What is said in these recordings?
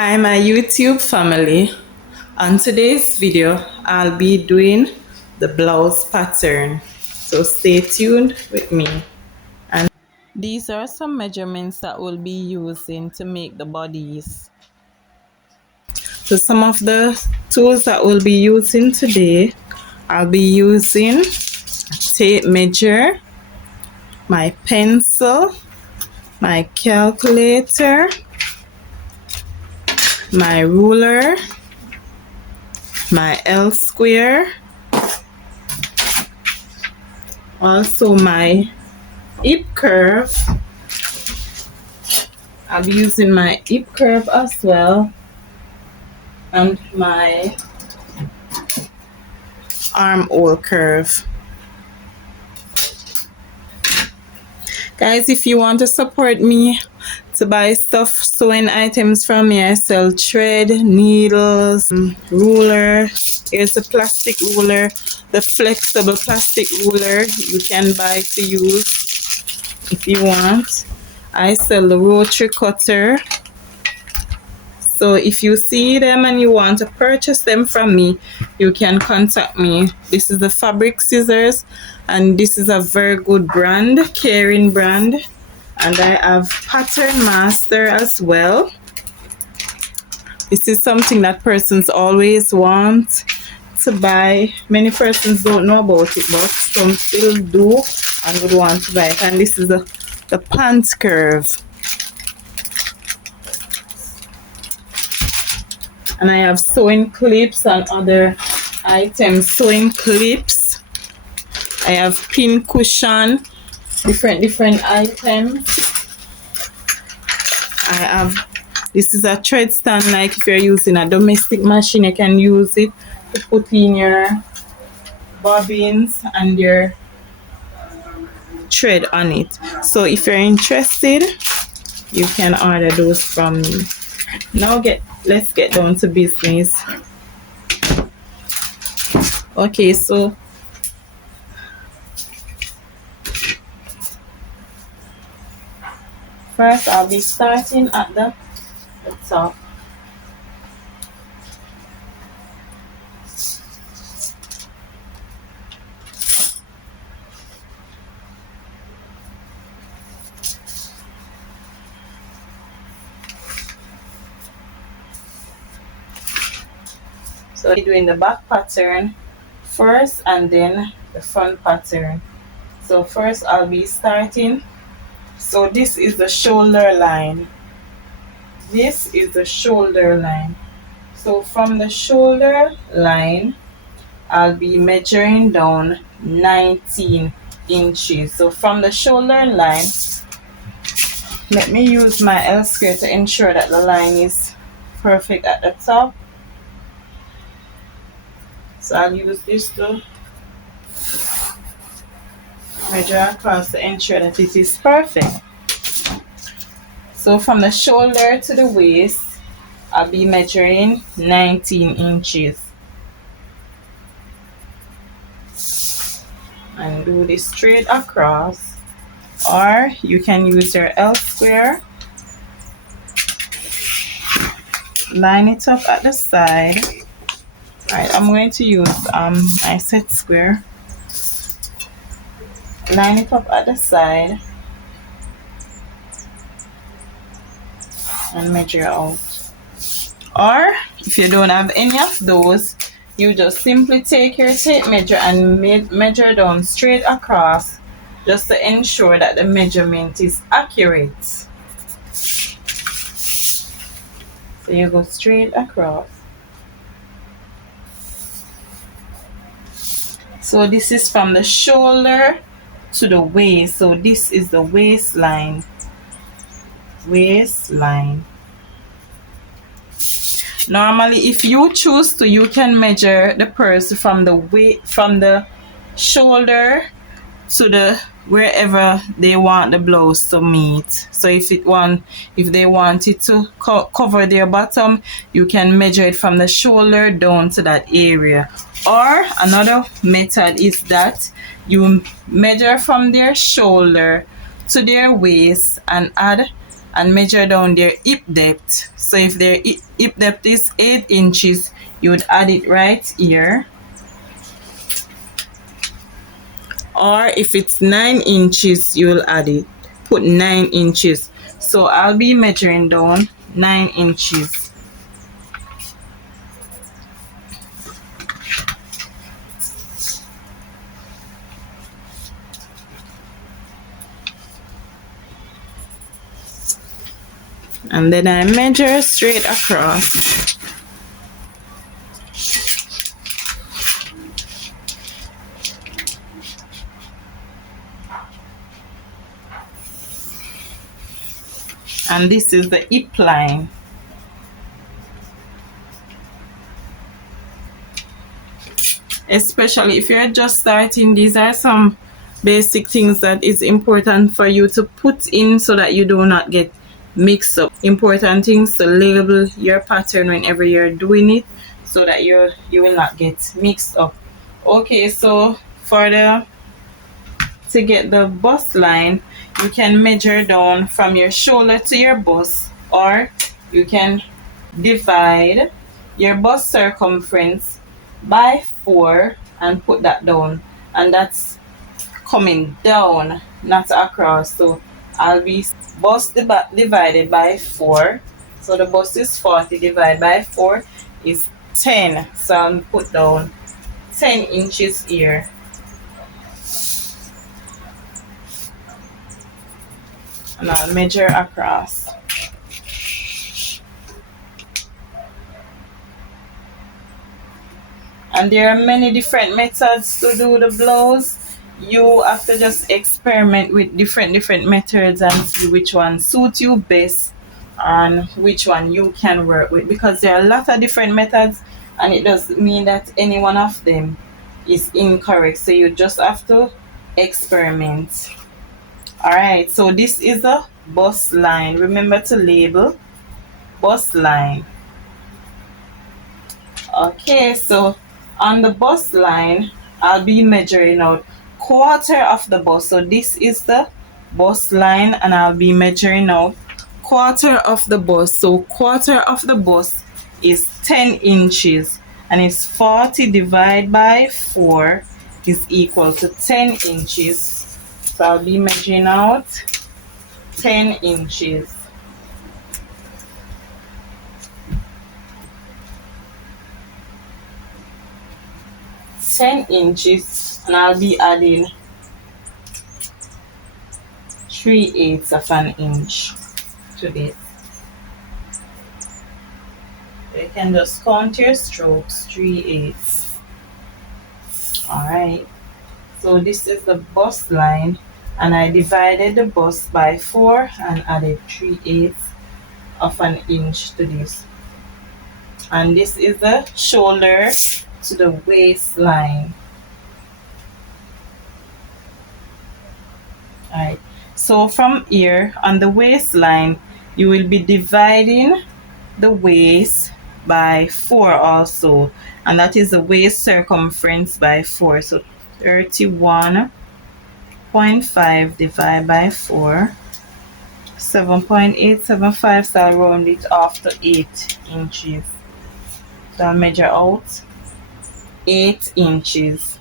Hi my YouTube family. On today's video, I'll be doing the blouse pattern. So stay tuned with me. And these are some measurements that we'll be using to make the bodies. So some of the tools that we'll be using today, I'll be using a tape measure, my pencil, my calculator, my ruler, my L square, also my hip curve. I'll be using my hip curve as well, and my armhole curve. Guys, if you want to support me to buy stuff, sewing items from me, I sell thread, needles, ruler. Here's a plastic ruler, the flexible plastic ruler you can buy to use if you want. I sell the rotary cutter. So if you see them and you want to purchase them from me, you can contact me. This is the fabric scissors, and this is a very good brand, Caring brand. And I have Pattern Master as well. This is something that persons always want to buy. Many persons don't know about it, but some still do and would want to buy it. And this is the pant curve. And I have sewing clips and other items. Sewing clips. I have pin cushion, different items. I have, this is a thread stand, like if you're using a domestic machine, you can use it to put in your bobbins and your thread on it. So if you're interested, you can order those from me. Now let's get down to business. Okay, so first I'll be starting at the top. So I'm doing the back pattern first and then the front pattern. So first I'll be starting. So this is the shoulder line. This is the shoulder line. So from the shoulder line, I'll be measuring down 19 inches. So from the shoulder line, let me use my L square to ensure that the line is perfect at the top. So I'll use this to measure across to ensure that it is perfect. So from the shoulder to the waist, I'll be measuring 19 inches. And do this straight across, or you can use your L square. Line it up at the side. Alright, I'm going to use my set square. Line it up at the side and measure out. Or if you don't have any of those, you just simply take your tape measure and measure down straight across, just to ensure that the measurement is accurate. So you go straight across. So this is from the shoulder to the waist. So this is the waistline. Waistline. Normally, if you choose to, you can measure the purse from the shoulder to the wherever they want the blouse to meet. So if they want it to cover their bottom, you can measure it from the shoulder down to that area. Or another method is that you measure from their shoulder to their waist and add and measure down their hip depth. So if their hip depth is 8 inches, you would add it right here. Or if it's 9 inches, you'll add it. Put 9 inches. So I'll be measuring down 9 inches. And then I measure straight across. And this is the hip line. Especially if you're just starting, these are some basic things that is important for you to put in so that you do not get mixed up. Important things to label your pattern whenever you're doing it so that you will not get mixed up. Okay, so to get the bust line, you can measure down from your shoulder to your bust, or you can divide your bust circumference by 4 and put that down, and that's coming down, not across. So I'll be bust divided by 4. So the bust is 40 divided by 4 is 10. So I'll put down 10 inches here. And I'll measure across. And there are many different methods to do the blouse. You have to just experiment with different methods and see which one suits you best and which one you can work with, because there are a lot of different methods and it doesn't mean that any one of them is incorrect. So you just have to experiment. Alright, so this is a bust line. Remember to label bust line. Okay, so on the bust line, I'll be measuring out quarter of the bust. So this is the bust line and I'll be measuring out quarter of the bust. So quarter of the bust is 10 inches and it's 40 divided by 4 is equal to 10 inches. So I'll be measuring out 10 inches. And I'll be adding 3/8 of an inch to this. You can just count your strokes, 3/8. Alright, so this is the bust line and I divided the bust by 4 and added 3/8 of an inch to this. And this is the shoulder to the waistline. Alright, so from here on the waistline, you will be dividing the waist by 4 also, and that is the waist circumference by 4. So 31.5 divided by 4, 7.875. So I'll round it off to 8 inches. So I'll measure out 8 inches.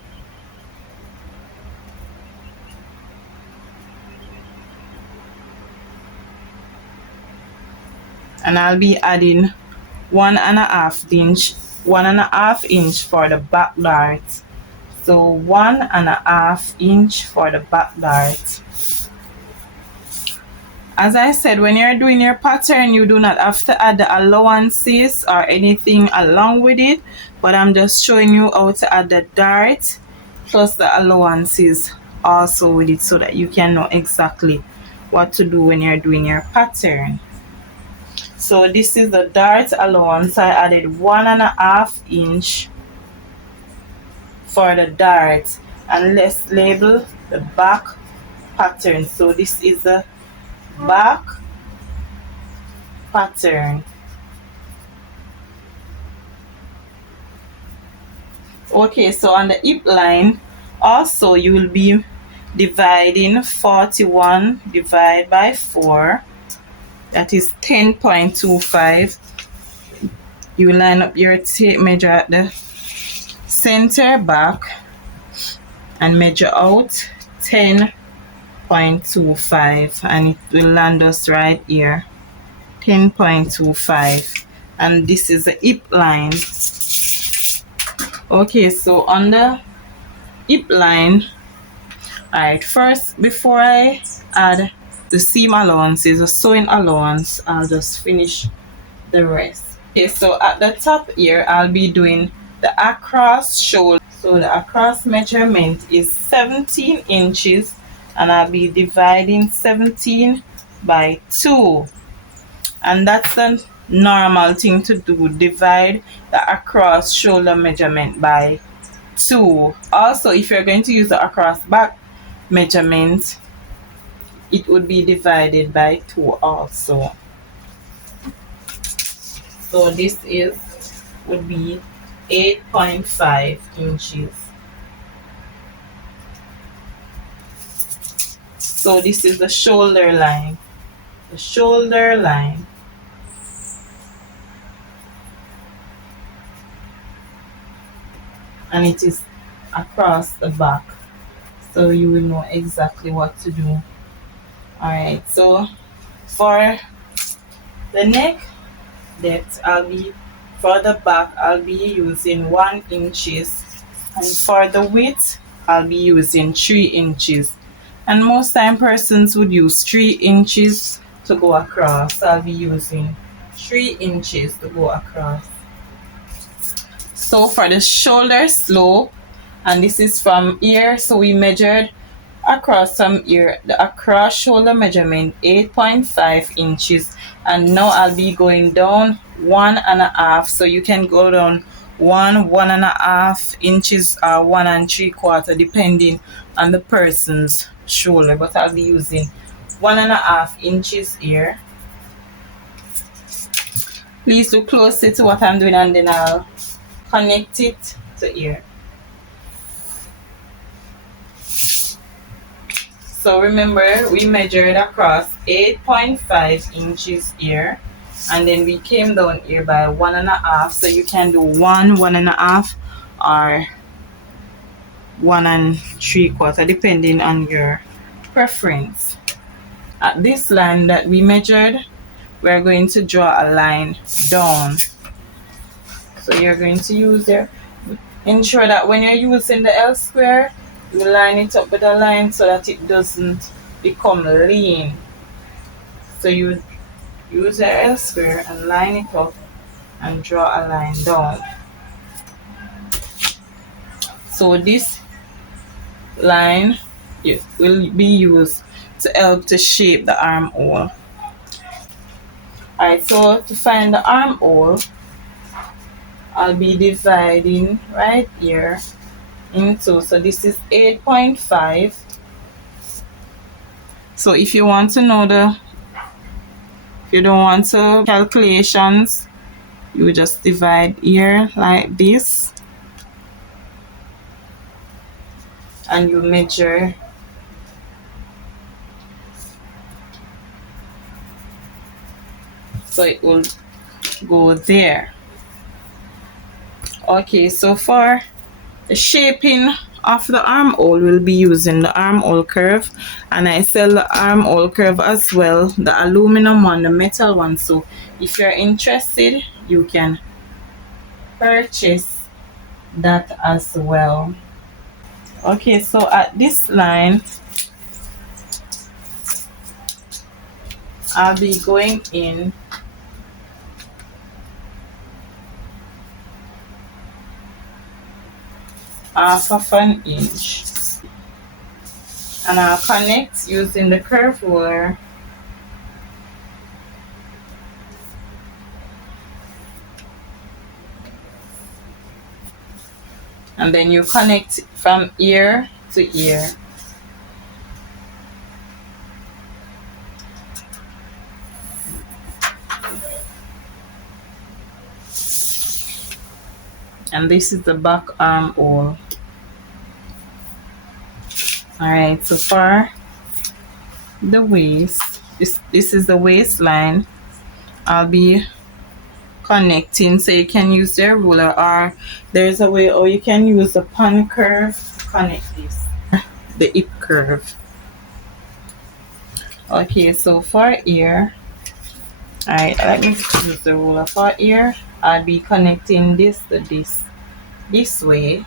And I'll be adding 1.5 inch for the back dart. So 1.5 inch for the back dart. As I said, when you're doing your pattern, you do not have to add the allowances or anything along with it, but I'm just showing you how to add the dart plus the allowances also with it so that you can know exactly what to do when you're doing your pattern. So this is the dart allowance. I added 1.5 inch for the dart, and let's label the back pattern. So this is the back pattern. Okay, so on the hip line also you will be dividing 41 divided by 4 that is 10.25. You line up your tape measure at the center back and measure out 10.25, and it will land us right here, 10.25. And this is the hip line. Okay, so on the hip line, alright, first before I add the seam allowances, the sewing allowance, I'll just finish the rest. Okay, so at the top here, I'll be doing the across shoulder. So the across measurement is 17 inches, and I'll be dividing 17 by 2. And that's the normal thing to do, divide the across shoulder measurement by 2. Also, if you're going to use the across back measurement, it would be divided by 2 also. So this would be 8.5 inches. So this is the shoulder line. The shoulder line. And it is across the back. So you will know exactly what to do. Alright, so for the neck depth, for the back, I'll be using 1 inches. And for the width, I'll be using 3 inches. And most time persons would use 3 inches to go across. So I'll be using 3 inches to go across. So for the shoulder slope, and this is from here, so we measured across from here, the across shoulder measurement 8.5 inches, and now I'll be going down 1.5. So you can go down 1.5 inches or 1 3/4 depending on the person's shoulder, but I'll be using 1.5 inches here. Please look closely to what I'm doing, and then I'll connect it to here. So remember, we measured across 8.5 inches here, and then we came down here by 1.5. So you can do 1.5 or 1 3/4 depending on your preference. At this line that we measured, we're going to draw a line down. So you're going to ensure that when you're using the L square, you line it up with a line so that it doesn't become lean. So you use the L square and line it up and draw a line down. So this line will be used to help to shape the armhole. Alright, so to find the armhole, I'll be dividing right here into, so this is 8.5. So if you want to know if you don't want to calculations, you just divide here like this, and you measure so it will go there. Okay, so for the shaping of the armhole, we'll be using the armhole curve, and I sell the armhole curve as well, the aluminum one, the metal one. So if you're interested, you can purchase that as well. Okay, so at this line, I'll be going in half of an inch, and I'll connect using the curve ruler and then you connect from ear to ear. And this is the back armhole. Alright, so for the waist, This is the waistline. I'll be connecting, so you can use your ruler, or there's a way, or you can use the pan curve to connect this, the hip curve. Okay, so for here, all right, let me use the ruler. For here, I'll be connecting this to this way,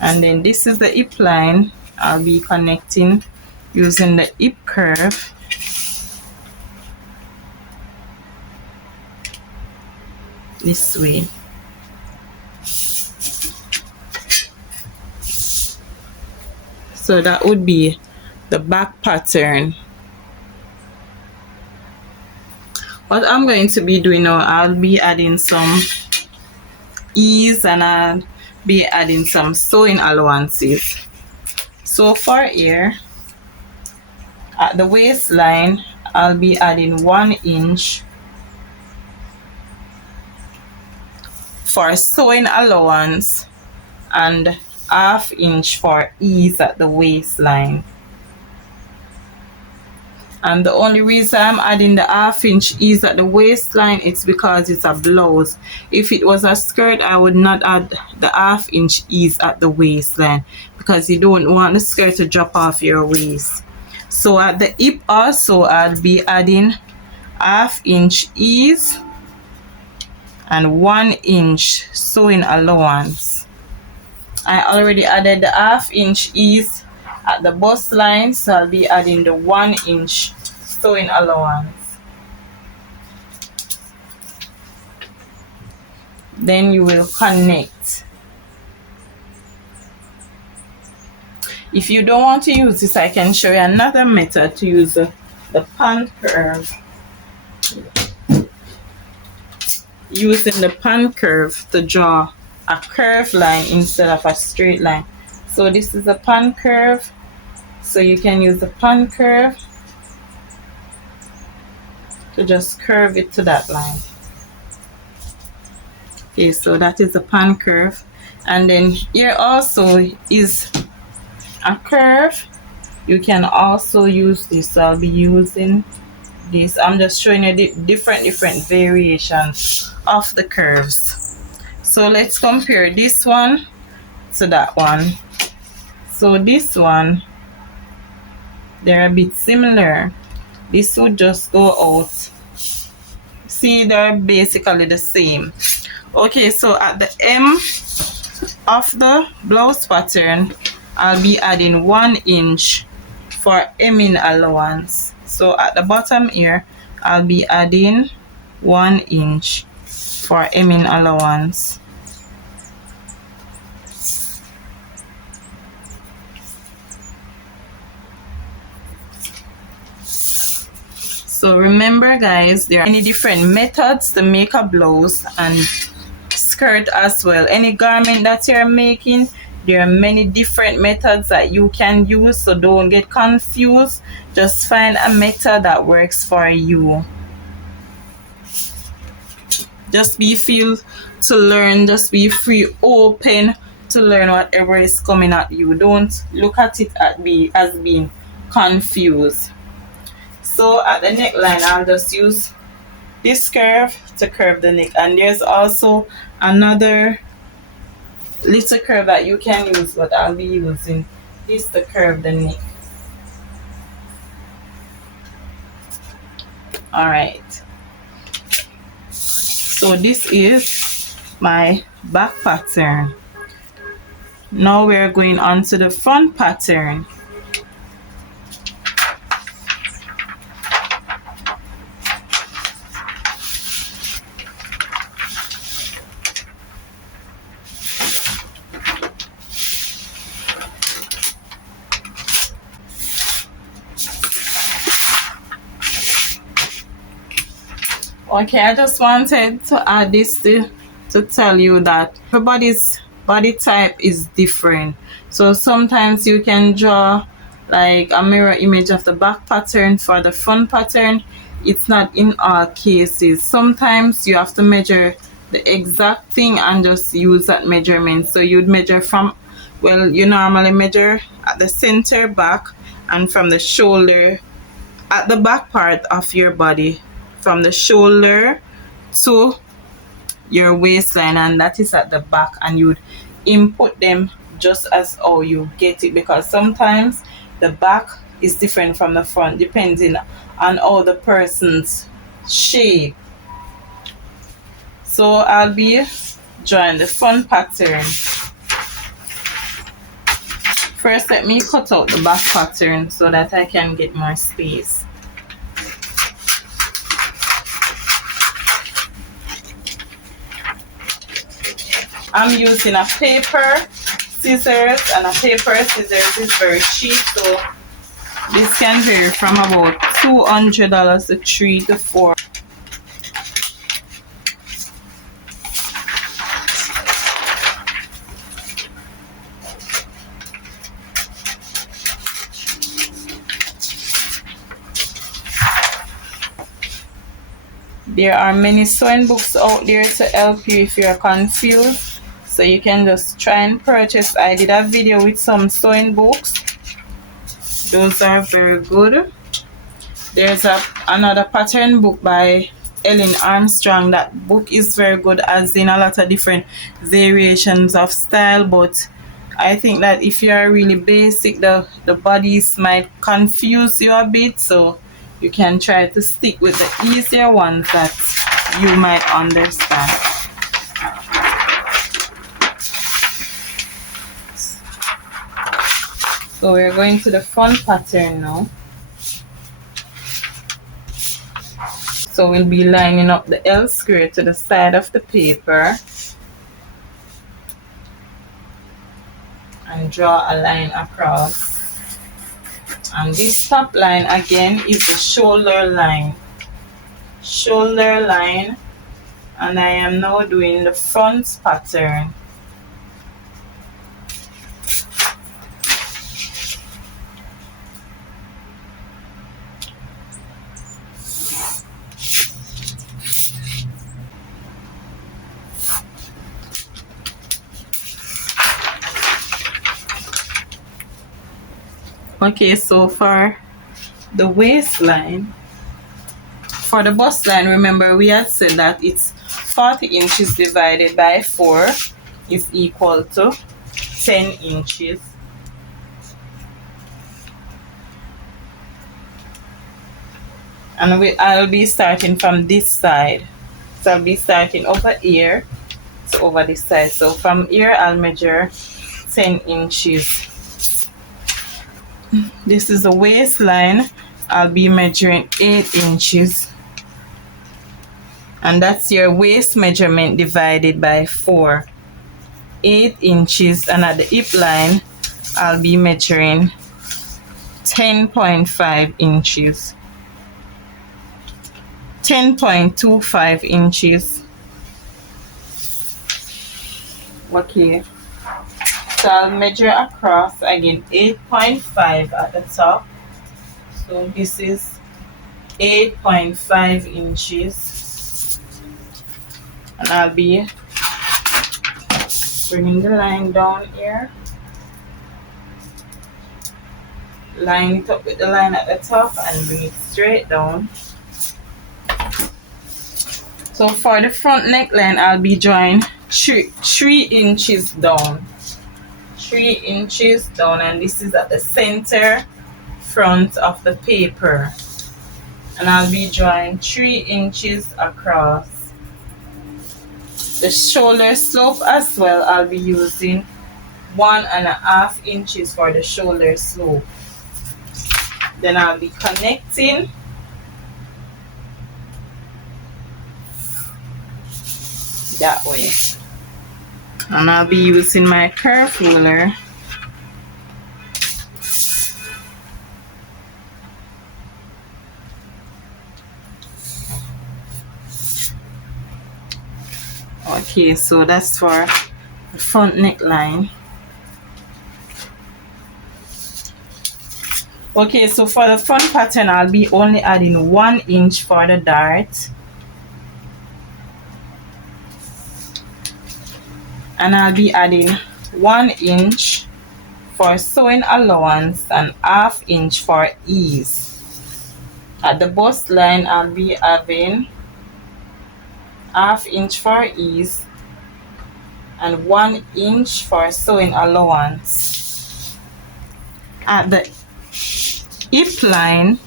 and then this is the hip line. I'll be connecting using the hip curve. This way. So that would be the back pattern. What I'm going to be doing now, I'll be adding some ease, and I'll be adding some sewing allowances. So for here, at the waistline, I'll be adding 1 inch for sewing allowance and 1/2 inch for ease at the waistline. And the only reason I'm adding the 1/2 inch ease at the waistline, it's because it's a blouse. If it was a skirt, I would not add the 1/2 inch ease at the waistline, because you don't want the skirt to drop off your waist. So at the hip also, I'll be adding 1/2 inch ease and 1 inch sewing allowance. I already added the 1/2 inch ease at the bust line, so I'll be adding the 1 inch sewing allowance. Then you will connect. If you don't want to use this, I can show you another method to use the pan curve. Using the pan curve to draw a curved line instead of a straight line. So this is a pan curve, so you can use the pan curve to just curve it to that line. Okay, so that is the pan curve. And then here also is a curve. You can also use this. So I'll be using this. I'm just showing you the different variations of the curves. So let's compare this one to that one. So this one, they're a bit similar. This would just go out. See, they're basically the same. Okay, so at the hem of the blouse pattern, I'll be adding 1 inch for hemming allowance. So at the bottom here, I'll be adding 1 inch for hemming allowance. So remember guys, there are many different methods to make a blouse and skirt as well. Any garment that you're making, there are many different methods that you can use, so don't get confused. Just find a method that works for you. Just be feel to learn, just be free, open to learn whatever is coming at you. Don't look at it as being confused. So at the neckline, I'll just use this curve to curve the neck, and there's also another little curve that you can use, but I'll be using this to curve the neck. All right, so this is my back pattern. Now we're going on to the front pattern. Okay, I just wanted to add this to tell you that everybody's body type is different. So sometimes you can draw like a mirror image of the back pattern for the front pattern. It's not in all cases. Sometimes you have to measure the exact thing and just use that measurement. So you'd measure from, well, you normally measure at the center back, and from the shoulder, at the back part of your body, from the shoulder to your waistline, and that is at the back, and you'd input them just as how you get it, because sometimes the back is different from the front depending on how the person's shape. So I'll be drawing the front pattern. First, let me cut out the back pattern so that I can get more space. I'm using a paper scissors, and a paper scissors is very cheap, so this can vary from about $200 to $3 to $4. There are many sewing books out there to help you if you're confused, so you can just try and purchase. I did a video with some sewing books. Those are very good. There's another pattern book by Ellen Armstrong. That book is very good, as in a lot of different variations of style, but I think that if you are really basic, the bodies might confuse you a bit, so you can try to stick with the easier ones that you might understand. So we're going to the front pattern now. So we'll be lining up the L square to the side of the paper and draw a line across. And this top line again is the shoulder line. Shoulder line, and I am now doing the front pattern. Okay, so for the waistline, for the bust line, remember we had said that it's 40 inches divided by 4 is equal to 10 inches. And I'll be starting from this side. So I'll be starting over here to over this side. So from here I'll measure 10 inches. This is the waistline. I'll be measuring 8 inches. And that's your waist measurement divided by 4. 8 inches. And at the hip line, I'll be measuring 10.5 inches. 10.25 inches. Okay. So I'll measure across again 8.5 at the top. So this is 8.5 inches. And I'll be bringing the line down here. Line it up with the line at the top and bring it straight down. So for the front neckline, I'll be drawing 3 inches down. 3 inches down, and this is at the center front of the paper. And I'll be drawing 3 inches across. The shoulder slope as well, I'll be using 1.5 inches for the shoulder slope. Then I'll be connecting that way. And I'll be using my curve ruler okay, so that's for the front neckline. Okay, so for the front pattern, I'll be only adding 1 inch for the dart. And I'll be adding 1 inch for sewing allowance and 1/2 inch for ease. At the bust line, I'll be having 1/2 inch for ease and 1 inch for sewing allowance. At the hip line,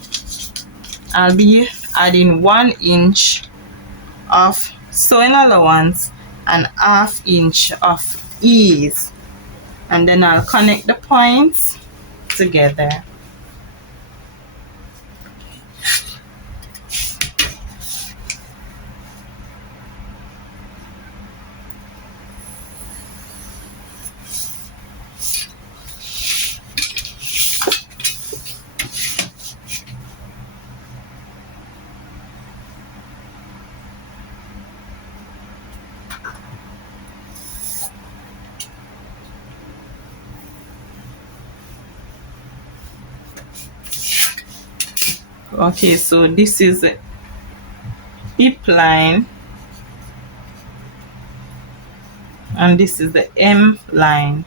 I'll be adding 1 inch of sewing allowance and 1/2 inch of ease, and then I'll connect the points together. Okay, so this is the hip line and this is the hem line.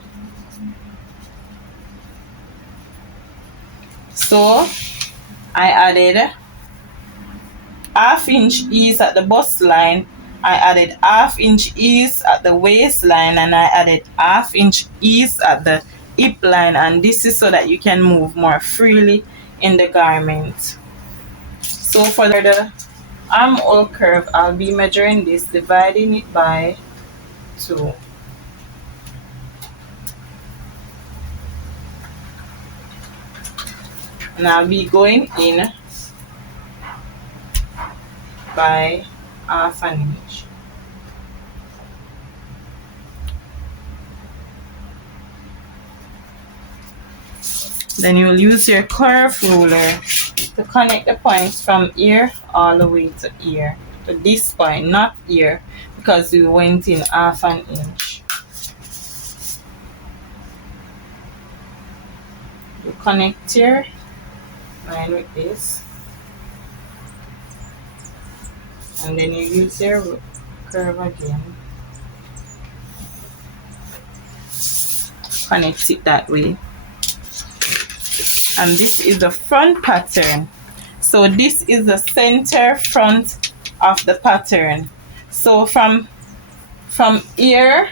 So I added 1/2 inch ease at the bust line, I added 1/2 inch ease at the waistline, and I added 1/2 inch ease at the hip line, and this is so that you can move more freely in the garment. So for the armhole curve, I'll be measuring this, dividing it by 2. And I'll be going in by 1/2 inch. Then you'll use your curve ruler to connect the points from here all the way to here, to this point, not here, because we went in 1/2 inch. You connect your line with this, and then you use your curve again, connect it that way. And this is the front pattern. So this is the center front of the pattern. So from ear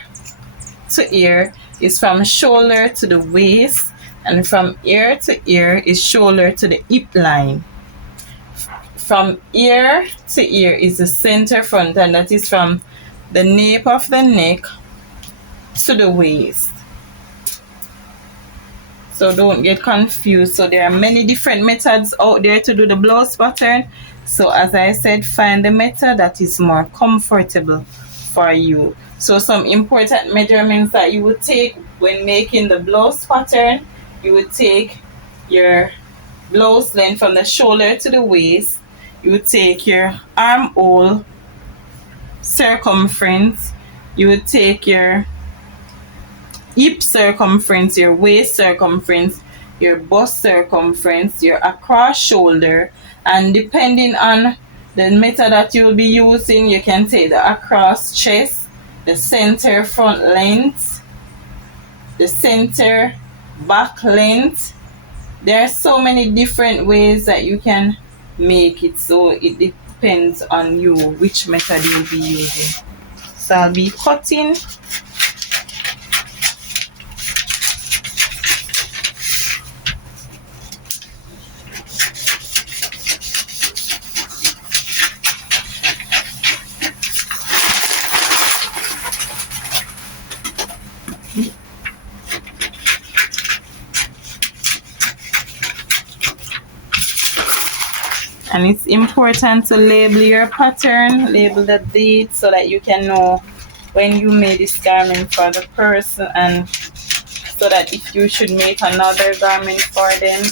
to ear is from shoulder to the waist, and from ear to ear is shoulder to the hip line. From ear to ear is the center front, and that is from the nape of the neck to the waist. So don't get confused. So there are many different methods out there to do the blouse pattern. So as I said, find the method that is more comfortable for you. So some important measurements that you would take when making the blouse pattern: you would take your blouse length from the shoulder to the waist, you would take your armhole circumference, you would take your hip circumference, your waist circumference, your bust circumference, your across shoulder, and depending on the method that you will be using, you can take the across chest, the center front length, the center back length. There are so many different ways that you can make it, so it depends on you which method you'll be using. So I'll be cutting and it's important to label your pattern, label the date, so that you can know when you made this garment for the person, and so that if you should make another garment for them,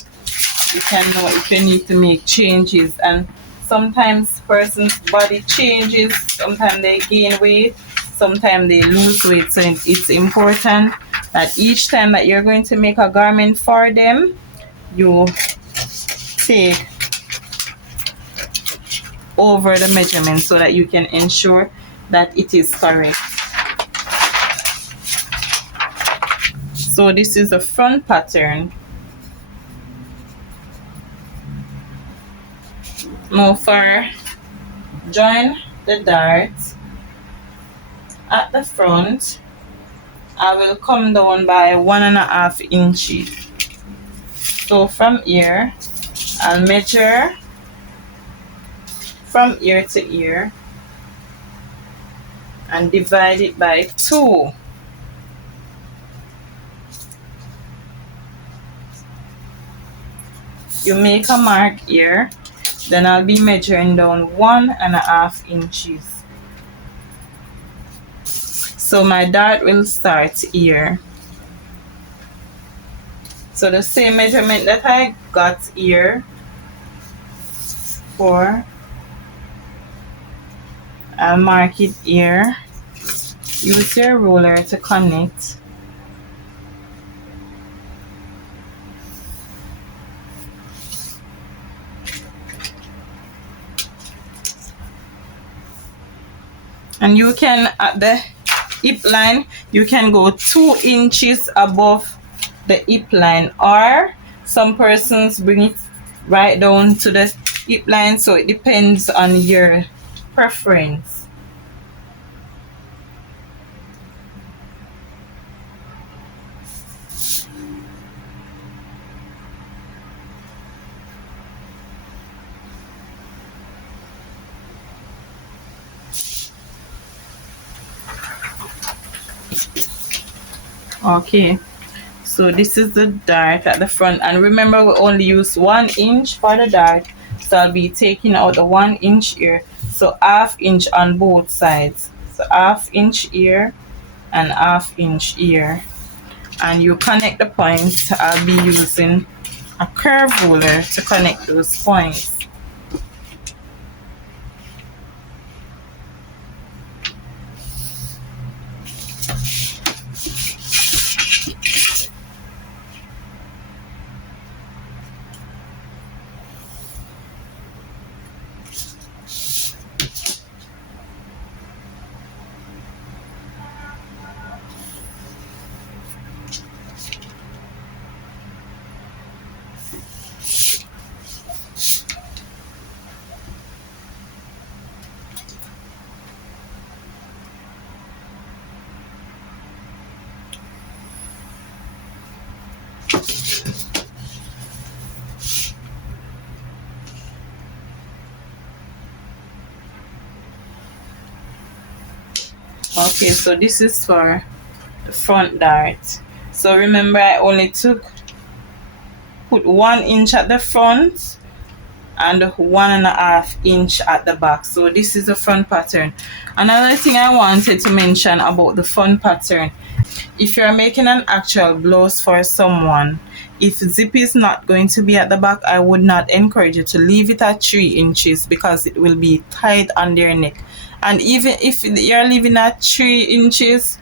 you can know if you need to make changes. And sometimes person's body changes, sometimes they gain weight, sometimes they lose weight. So it's important that each time that you're going to make a garment for them, you take over the measurement so that you can ensure that it is correct. So this is the front pattern. Now for join the dart at the front, I will come down by 1.5 inches. So from here, I'll measure from ear to ear and divide it by 2. You make a mark here, then I'll be measuring down 1.5 inches. So my dart will start here. So the same measurement that I got here for, I'll mark it here. Use your ruler to connect. And you can, at the hip line, you can go 2 inches above the hip line, or some persons bring it right down to the hip line, so it depends on your preference. Okay, so this is the dart at the front, and remember we only use 1 inch for the dart, so I'll be taking out the 1 inch here, so 1/2 inch on both sides, so 1/2 inch here and 1/2 inch here. And you connect the points. I'll be using a curve ruler to connect those points. Okay, so this is for the front dart. So remember, I only put 1 inch at the front and 1.5 inch at the back. So this is the front pattern. Another thing I wanted to mention about the front pattern, if you're making an actual blouse for someone, if zip is not going to be at the back, I would not encourage you to leave it at 3 inches because it will be tight on their neck. And even if you're leaving at 3 inches,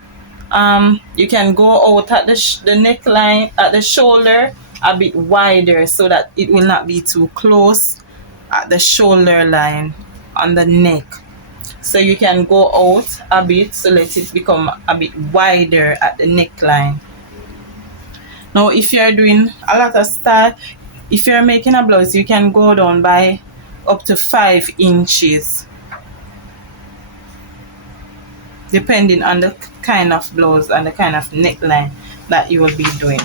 you can go out at the neckline, at the shoulder, a bit wider, so that it will not be too close at the shoulder line on the neck. So you can go out a bit, so let it become a bit wider at the neckline. Now if you're doing a lot of style, if you're making a blouse, you can go down by up to 5 inches, depending on the kind of blouse and the kind of neckline that you will be doing.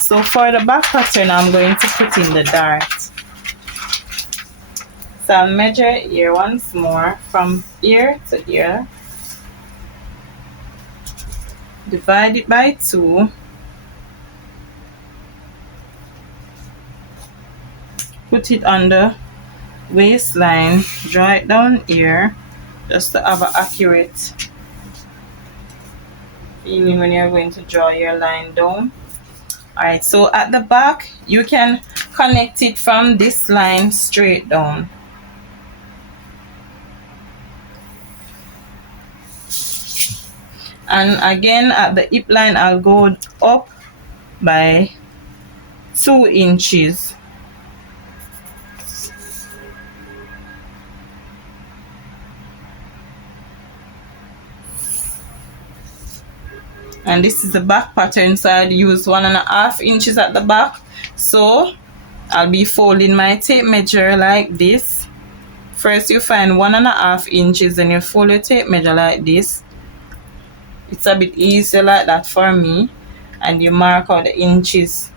So for the back pattern, I'm going to put in the dart. So I'll measure here once more from ear to ear, divide it by 2, put it on the waistline, draw it down here just to have an accurate feeling when you're going to draw your line down. Alright, so at the back you can connect it from this line straight down. And again at the hip line, I'll go up by 2 inches. And this is the back pattern, so I'd use 1.5 inches at the back. So I'll be folding my tape measure like this. First you find 1.5 inches and you fold your tape measure like this. It's a bit easier like that for me. And you mark out the inches.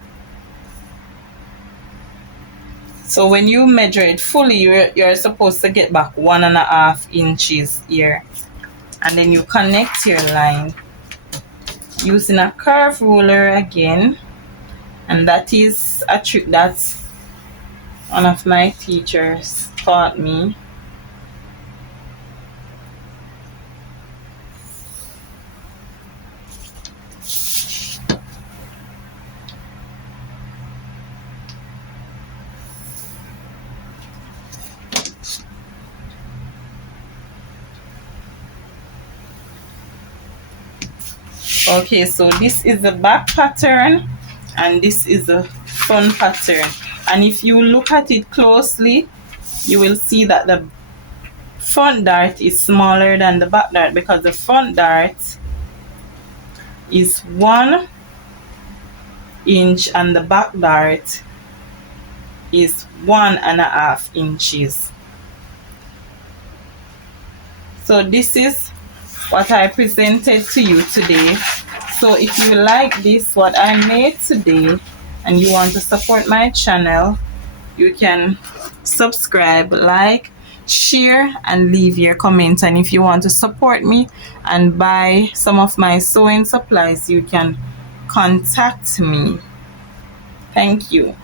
So when you measure it fully, you're supposed to get back 1.5 inches here. And then you connect your line using a curve ruler again. And that is a trick that one of my teachers taught me. Okay, so this is the back pattern and this is the front pattern. And if you look at it closely, you will see that the front dart is smaller than the back dart, because the front dart is 1 inch and the back dart is 1.5 inches. So this is what I presented to you today. So if you like this, what I made today, and you want to support my channel, you can subscribe, like, share, and leave your comment. And if you want to support me and buy some of my sewing supplies, you can contact me. Thank you.